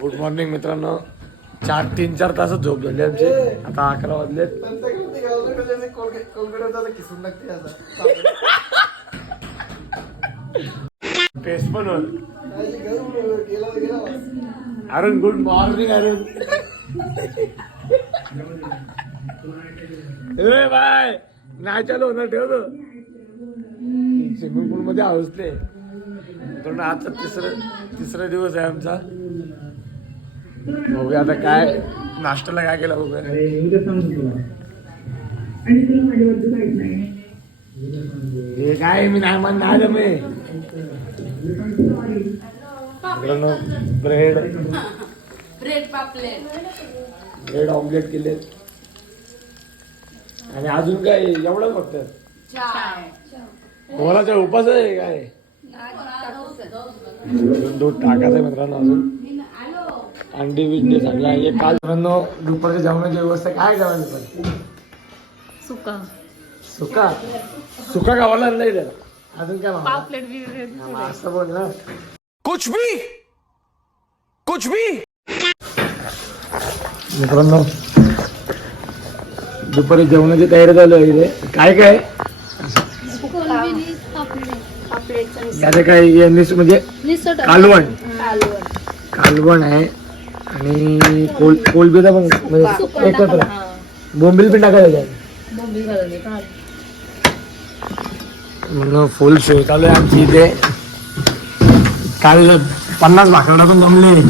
Good morning मित्रांनो. 3-4 तास झोप झाली आमची. आता 11 वाजलेत. टेस्ट पण होत. Arun good morning Arun. ए बाय नाही चालू होणार ठेवतो. स्विमिंग पूल मध्ये आवडते. मित्रांनो आजचा तिसरा दिवस आहे आमचा. बघूया आता काय नाश्त्याला काय केलं बघूया. हे काय मी नाही म्हणणार मी. ब्रेड ऑमलेट केले आणि अजून काय एवढं फक्त कोणाचा उपास आहे काय. दूध टाकायचं मित्रांनो. अजून अंडी बिंडी सगळं आहे. काल मित्रांनो दुपारच्या जेवणाची व्यवस्था काय जेवायला पण सुका सुका सुका गावाला नाही त्याला. अजून काय पापलेट असं बोल ना. कुछ भी मित्रांनो दुपारी जेवणाची तयारी चालू आहे इथे. काय काय याचं काय म्हणजे कालवण आहे आणि कोलबीचा पण म्हणजे एकत्र बोंबील पण टाकायला म्हणून फुल शो चालू आहे आमची इथे. काल 50 भाकरवडा पण जमले.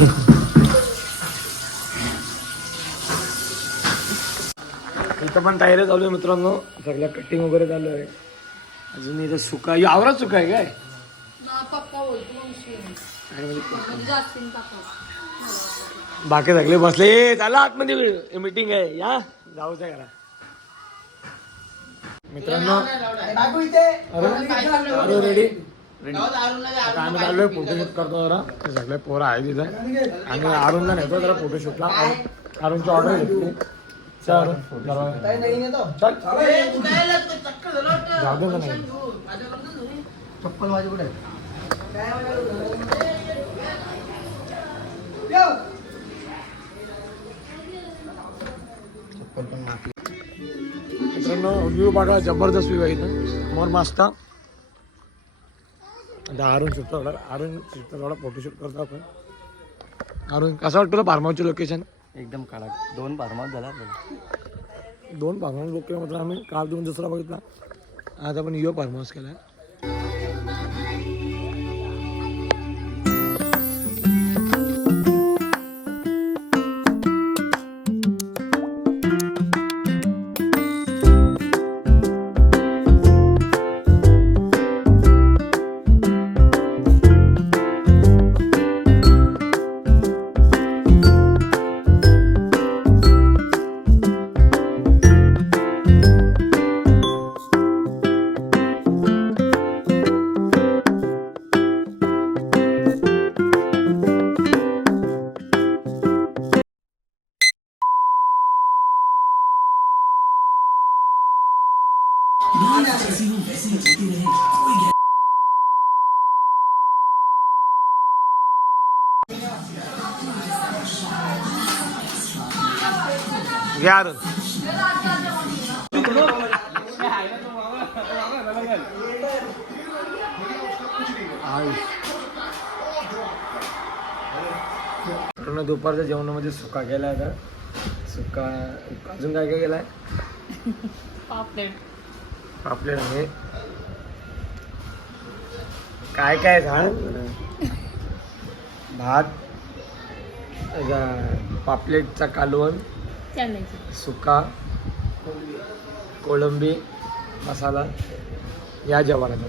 इथं पण तयारी चालू आहे मित्रांनो. सगळं कटिंग वगैरे चालू आहे. अजून इथं सुका आवराच सुका आहे काय. बाकी सगळे बसले. चला आतमध्ये मीटिंग आहे या जाऊच आहे करा मित्रांनो. रेडी आम्ही चाललोय फोटोशूट करतो जरा. सगळे पोरं आहे तिथे आणि अरुणला नेतो जरा फोटोशूटला. अरुणची ऑर्डर घेतली. चल जाऊ दे का नाही. चप्पल माझी कुठे मित्रांनो व्ह्यू बघा जबरदस्त व्ह्यू आहे इथं. मोर मस्त. आता अरुण शूट अरुण थोडा फोटोशूट करतो आपण. अरुण कसं वाटतं फार्म हाऊसचं लोकेशन. एकदम कडक. 2 फार्महाऊस झाला. 2 फार्म हाऊस बुक केला म्हटलं आम्ही. काल 2 दुसरा बघितला. आज आपण यो फार्म हाऊस केला. घ्या अरुण. दुपारच्या जेवणामध्ये सुका केलाय का. सुका अजून काय काय केलाय. पापलेट आहे. काय काय सांग. भात पापलेटचा कालवण सुका कोळंबी मसाला या जेवणाला.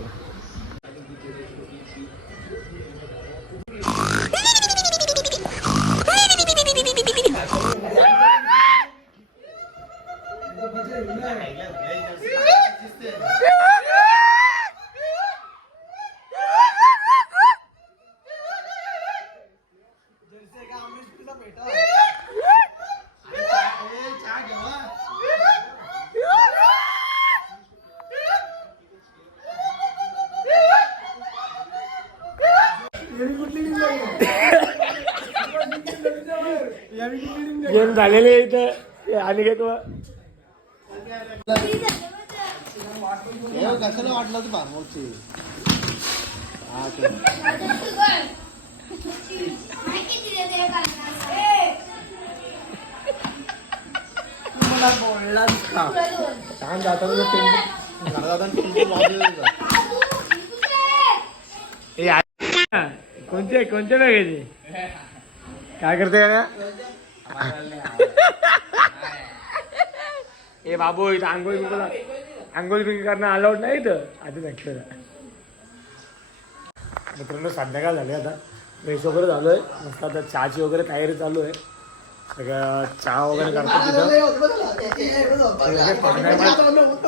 गेम झालेले आहे इथं आणि घेतो कशाला वाटलं तू फार्मोची मला बोललाच का छान जाताना कोणते कोणते बघायचे काय करते ए बाबू इथं आंघोळ बिंग करणं अलाउड नाही इथं आधी नक्की मित्रांनो संध्याकाळ झाले आता फ्रेश वगैरे झालोय मस्त आता चहाची वगैरे तयारी चालू आहे सगळं चहा वगैरे करतो तिथं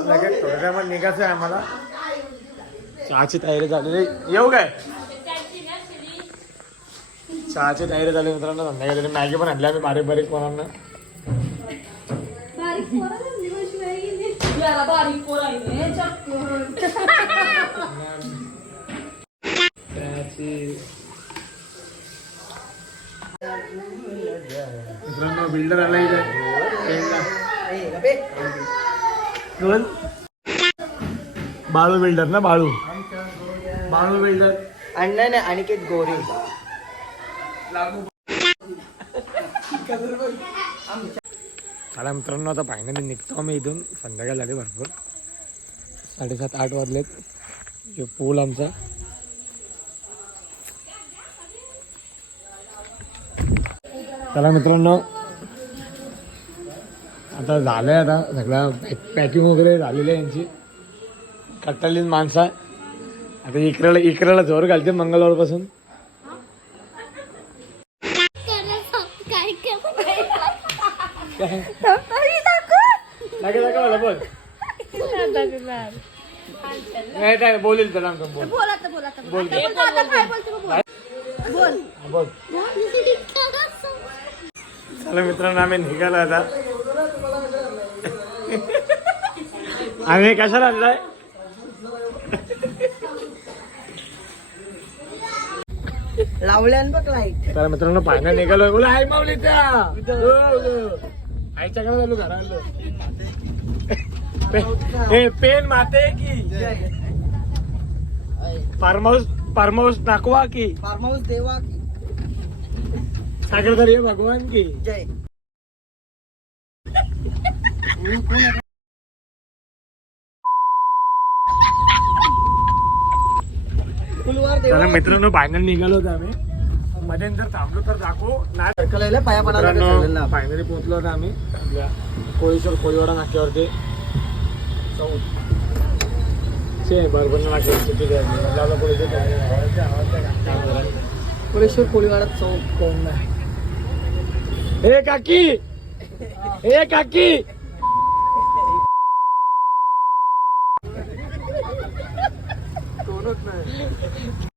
लगेच थोड्या टायमात निघायचं आहे आम्हाला चहाची तयारी झालेली येऊ काय चहाची तयारी झाली मित्रांनो संध्याकाळी मॅगी पण आणली आम्ही बारीक बारीक पोरांना मित्रांनो बिल्डर आला कोण बाळू बिल्डर ना बाळू बिल्डर अण्णा नाही अनिकेत गोरे चला मित्रांनो आता फायनली निघतो आम्ही इथून संध्याकाळ झाली भरपूर 7:30-8 वाजलेत हे पूल आमचा चला मित्रांनो आता झालंय आता सगळं पॅकिंग वगैरे झालेली आहे यांची कट्टालीन माणसा आता इकराला जोर घालते मंगळवारपासून मला बोल नाही बोलेल तर बोल बोल चला मित्रांनो आम्ही निघालो आता आम्ही कशाला आणलाय लावल्यान बघ लाईट तर मित्रांनो पाण्यात निघालोय बोला आई माऊली त्या आईच्या घरात आलो घरालो पेन माते की फार्म हाऊस दाखवा की फार्म हाऊस देवा की सागरधर भगवान की जय तर मित्रांनो फायनल निघालो होतो आम्ही मध्ये जर थांबलो तर दाखवू नाही पाया पडायला फायनली पोहोचलो होतो आम्ही आपल्या कोळीश्वर कोळीवाडा नाक्यावरती बरोबर नाक्यावर सिटी कोळेश्वर कोळीवाडा चौक कोण नाही ए काकी कोणच नाही